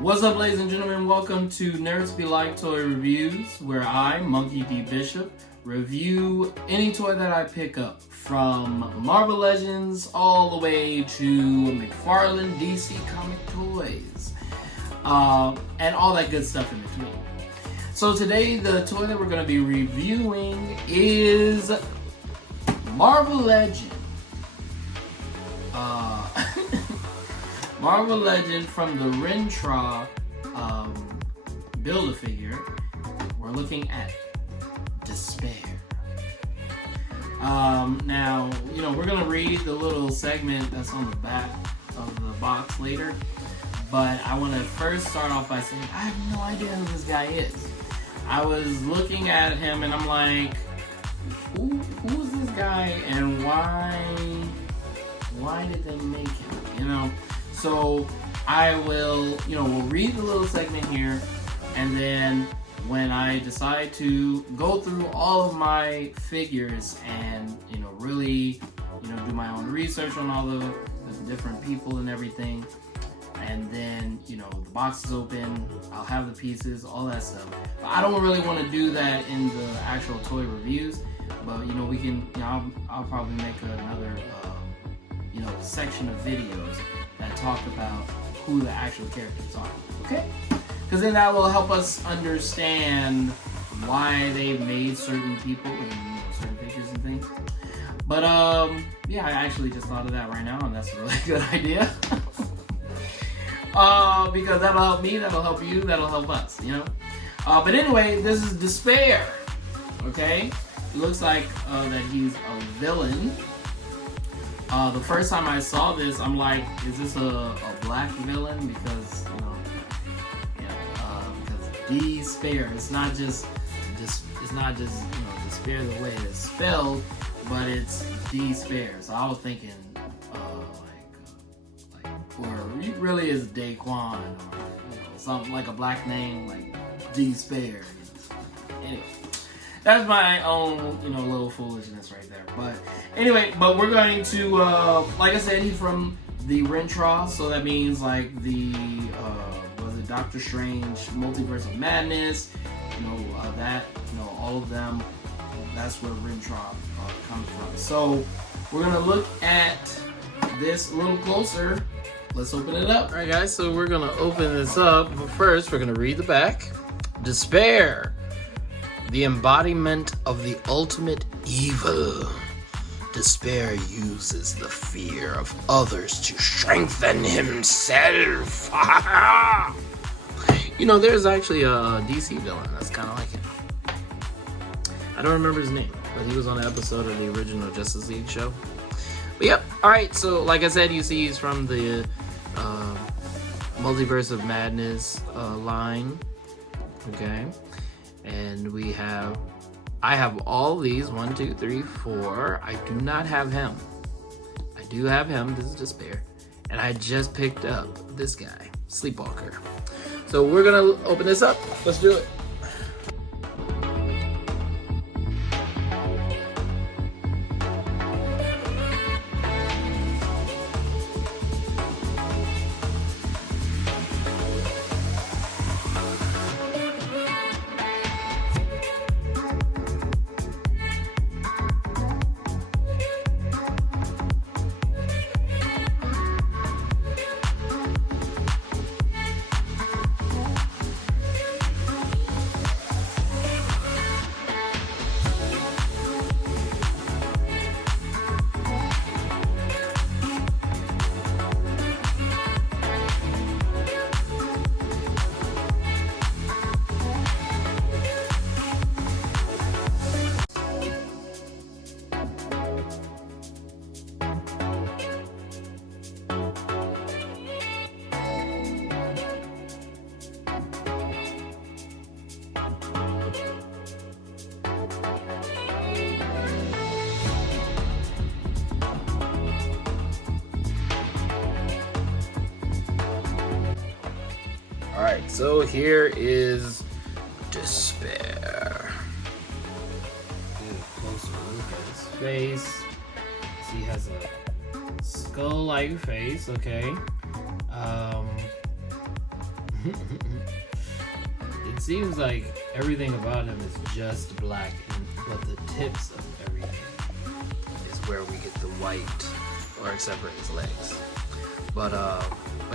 What's up, ladies and gentlemen? Welcome to NerdsBLike Toy Reviews, where I, Monkey D. Bishop, review any toy that I pick up, from Marvel Legends all the way to McFarlane DC comic toys, and all that good stuff in between. So today, the toy that we're going to be reviewing is Marvel Legend. Marvel Legend from the Rintrah Build-A-Figure. We're looking at Despair. Now, we're going to read the little segment that's on the back of the box later, but I want to first start off by saying I have no idea who this guy is. I was looking at him and I'm like, who is this guy and why did they make him, So I will, we'll read the little segment here, and then when I decide to go through all of my figures and, really, do my own research on all the different people and everything, and then, the box is open, I'll have the pieces, all that stuff. But I don't really want to do that in the actual toy reviews, but, we can, I'll probably make another, section of videos that talk about who the actual characters are, okay? Because then that will help us understand why they made certain people and certain pictures and things. But yeah, I actually just thought of that right now, and that's a really good idea. Because that'll help me, that'll help you, that'll help us, But anyway, this is Despair, okay? It looks like that he's a villain. The first time I saw this, I'm like, is this a black villain? Because, because Despair, it's not just despair the way it's spelled, but it's Despair. So I was thinking, or it really is Daquan, or something like a black name, like Despair. Anyway. That's my own, little foolishness right there. But anyway, we're going to, like I said, he's from the Rintrah, so that means like the, was it Doctor Strange, Multiverse of Madness, all of them. That's where Rintrah comes from. So we're gonna look at this a little closer. Let's open it up. All right, guys. So we're gonna open this up, but first we're gonna read the back. Despair. The embodiment of the ultimate evil. Despair uses the fear of others to strengthen himself. There's actually a DC villain that's kind of like him. I don't remember his name, but he was on an episode of the original Justice League show. But yep, alright, so like I said, you see he's from the Multiverse of Madness line. Okay. And I have all these, 1, 2, 3, 4. I do not have him. I do have him, this is Despair. And I just picked up this guy, Sleepwalker. So we're gonna open this up. Let's do it. Alright, so here is Despair. Get a closer look at his face. See, he has a skull skull-like face, okay. It seems like everything about him is just black, but the tips of everything is where we get the white, or except for his legs. But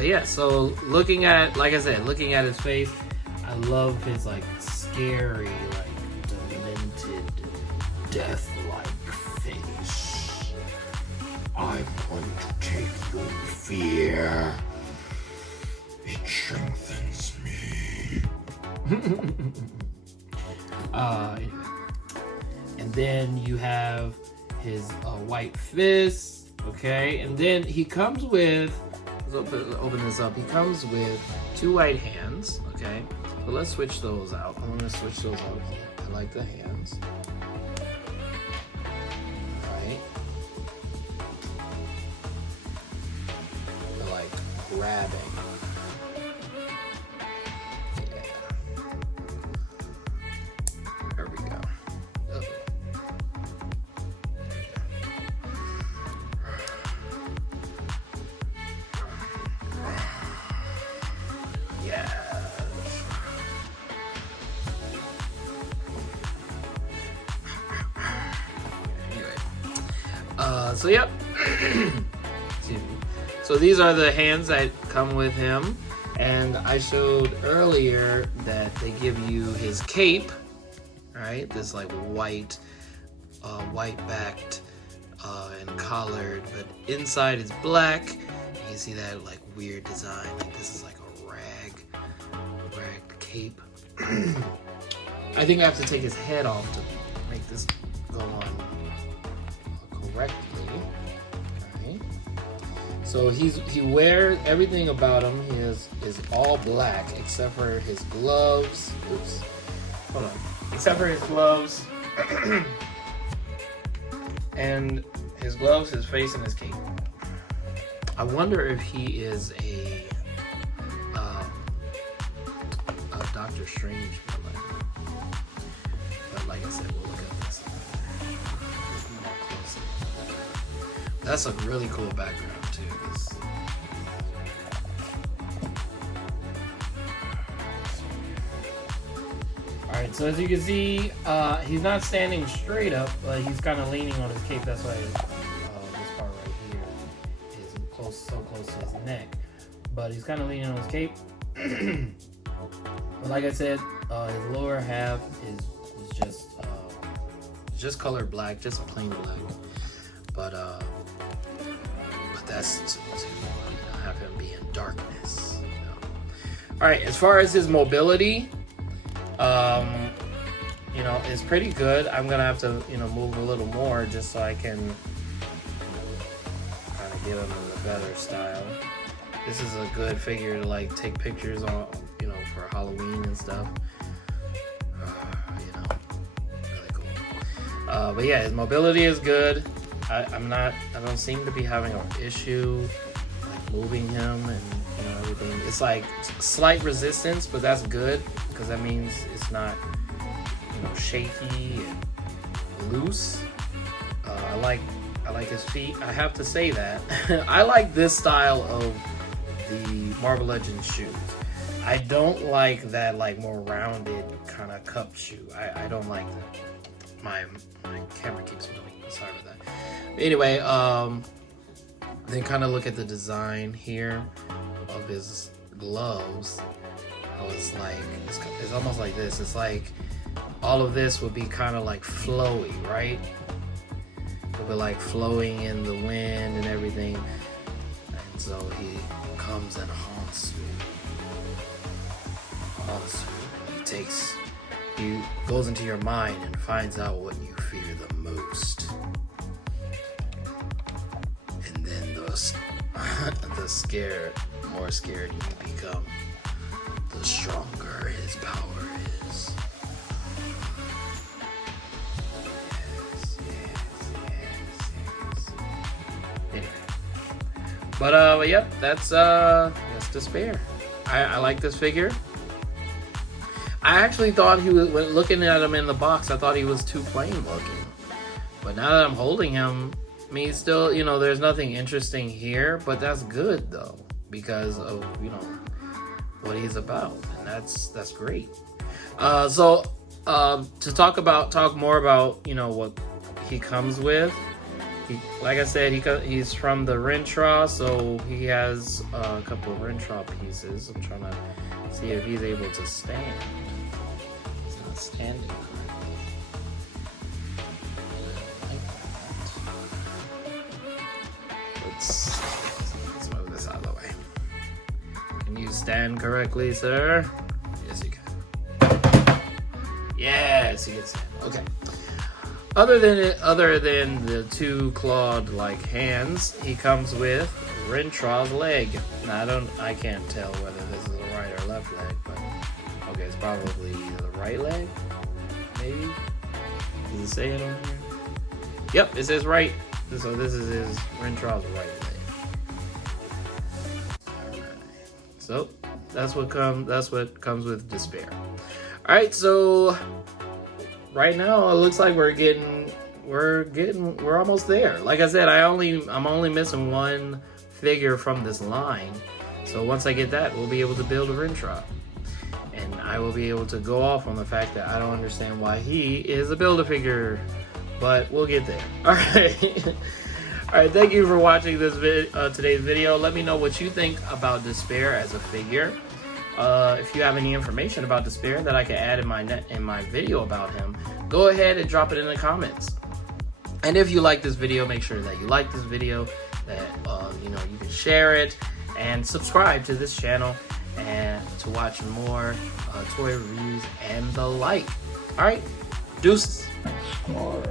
yeah, so looking at, like I said, looking at his face, I love his like scary, like demented, death-like face. I'm going to take your fear. It strengthens me. Anyway. And then you have his white fist, okay? And then he comes with, let's open this up. He comes with 2 white hands, okay? So let's switch those out. I'm gonna switch those out. I like the hands. Alright. They're like grabbing. So yep. Excuse me. So these are the hands that come with him, and I showed earlier that they give you his cape, right? This like white backed and collared, but inside is black. You can see that like weird design. Like this is like a rag cape. I think I have to take his head off to make this go on correctly. Right. So he wears everything about him. He is all black except for his gloves. Oops. Hold on. Except for his gloves. And his gloves, his face, and his cape. I wonder if he is a Doctor Strange villain. But like I said, we'll look at this more closely. That's a really cool background too. Alright, so as you can see, he's not standing straight up, but he's kind of leaning on his cape. That's why this part right here is so close to his neck. But he's kind of leaning on his cape. But like I said, his lower half is just colored black, just plain black. But that's to have him be in darkness. You know? All right, as far as his mobility, you know, it's pretty good. I'm gonna have to, you know, move a little more just so I can kind of get him in a better style. This is a good figure to like take pictures on, you know, for Halloween and stuff. You know, really cool. But yeah, his mobility is good. I don't seem to be having an issue like moving him and, you know, everything. It's like slight resistance, but that's good because that means it's not, you know, shaky and loose. I like his feet. I have to say that. I like this style of the Marvel Legends shoes. I don't like that like more rounded kind of cup shoe. I don't like that. My camera keeps moving. Sorry about that. But anyway, then kind of look at the design here of his gloves. I was like, it's almost like this. It's like all of this would be kind of like flowy, right? It would be like flowing in the wind and everything. And so he comes and haunts you. He goes into your mind and finds out what you fear the most. And then the more scared you become, the stronger his power is. Yes. Anyway. But yep, that's Despair. I like this figure. I actually thought he was, looking at him in the box, I thought he was too plain looking. But now that I'm holding him, mean, still, you know, there's nothing interesting here, but that's good though, because of, you know, what he's about, and that's great. So to talk more about, you know, what he comes with. Like I said, he's from the Rintrah, so he has a couple of Rintrah pieces. I'm trying to see if he's able to stand. He's not standing correctly. Let's move this out of the way. Can you stand correctly, sir? Yes, you can. Yes, you can stand. Okay. Other than the two clawed-like hands, he comes with Rintrah's leg. Now I can't tell whether this is a right or left leg, but okay, it's probably the right leg, maybe. Does it say it on here? Yep, it says right. So this is his Rintrah's right leg. All right. So that's what comes with Despair. All right, so. Right now, it looks like we're almost there. Like I said, I'm only missing one figure from this line. So once I get that, we'll be able to build a Rintrah. And I will be able to go off on the fact that I don't understand why he is a Build-A-Figure. But we'll get there. Alright. Alright, thank you for watching this today's video. Let me know what you think about Despair as a figure. If you have any information about Despair that I can add in my video about him, go ahead and drop it in the comments. And if you like this video, make sure that you like this video, that you know, you can share it, and subscribe to this channel and to watch more toy reviews and the like. All right, deuces. Score.